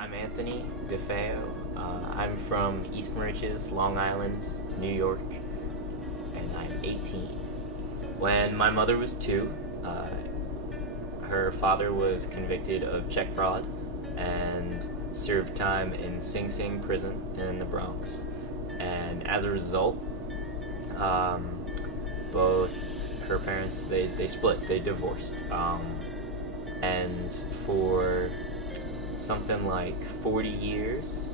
I'm Anthony DeFeo. I'm from East Moriches, Long Island, New York, and I'm 18. When my mother was 2, her father was convicted of check fraud and served time in Sing Sing prison in the Bronx. And as a result, both her parents, they split, they divorced. And for something like 40 years,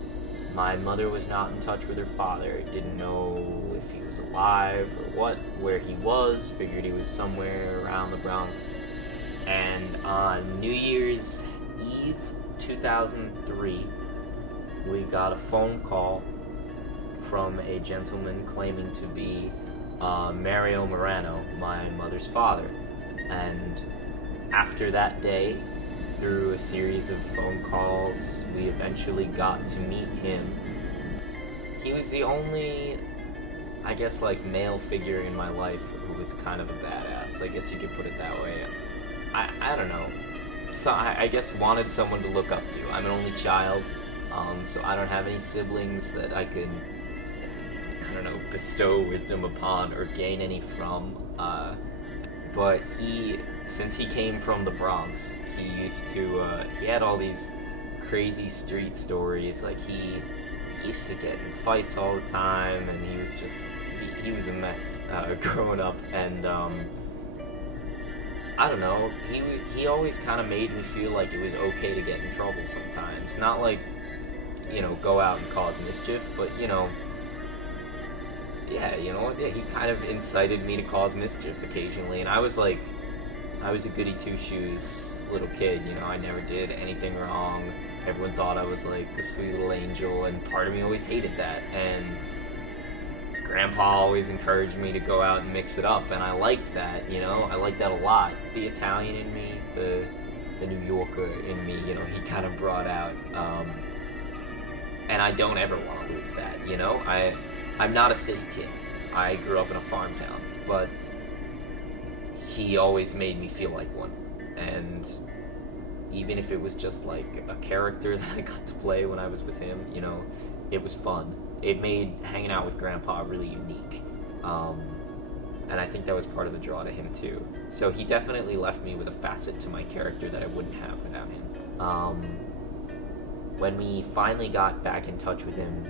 my mother was not in touch with her father, didn't know if he was alive or where he was, figured he was somewhere around the Bronx. And on New Year's Eve 2003, we got a phone call from a gentleman claiming to be Mario Morano, my mother's father. And after that day, through a series of phone calls, we eventually got to meet him. He was the only, I guess, like, male figure in my life who was kind of a badass. I guess you could put it that way. I don't know. So I guess wanted someone to look up to. I'm an only child, so I don't have any siblings that I could, I don't know, bestow wisdom upon or gain any from. But since he came from the Bronx, he had all these crazy street stories. Like, he used to get in fights all the time, and he was a mess growing up. And I don't know, he always kind of made me feel like it was okay to get in trouble sometimes. Not like, go out and cause mischief, but, he kind of incited me to cause mischief occasionally. And I was a goody two-shoes little kid, I never did anything wrong. Everyone thought I was like the sweet little angel, and part of me always hated that. And Grandpa always encouraged me to go out and mix it up, and I liked that, I liked that a lot. The Italian in me, the New Yorker in me, he kind of brought out, and I don't ever want to lose that, I'm not a city kid. I grew up in a farm town, but he always made me feel like one. And even if it was just like a character that I got to play when I was with him, it was fun. It made hanging out with Grandpa really unique. And I think that was part of the draw to him too. So he definitely left me with a facet to my character that I wouldn't have without him. When we finally got back in touch with him,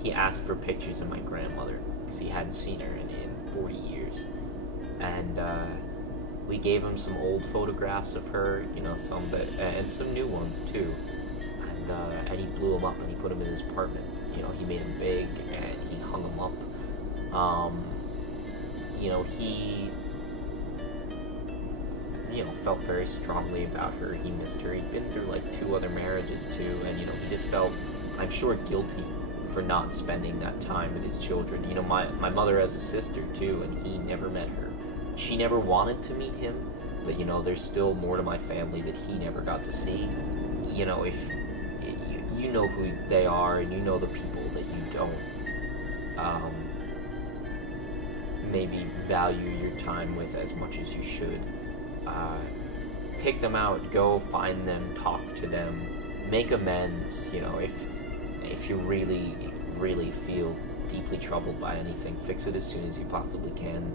he asked for pictures of my grandmother, because he hadn't seen her in 40 years. And we gave him some old photographs of her, and some new ones too. And he blew them up and he put them in his apartment. He made them big and he hung them up. He felt very strongly about her. He missed her. He'd been through like 2 other marriages too, and he just felt, I'm sure, guilty for not spending that time with his children. My mother has a sister too, and he never met her. She never wanted to meet him, but there's still more to my family that he never got to see. If you know who they are, and you know the people that you don't maybe value your time with as much as you should. Pick them out, go find them, talk to them, make amends. If you really, really feel deeply troubled by anything, fix it as soon as you possibly can.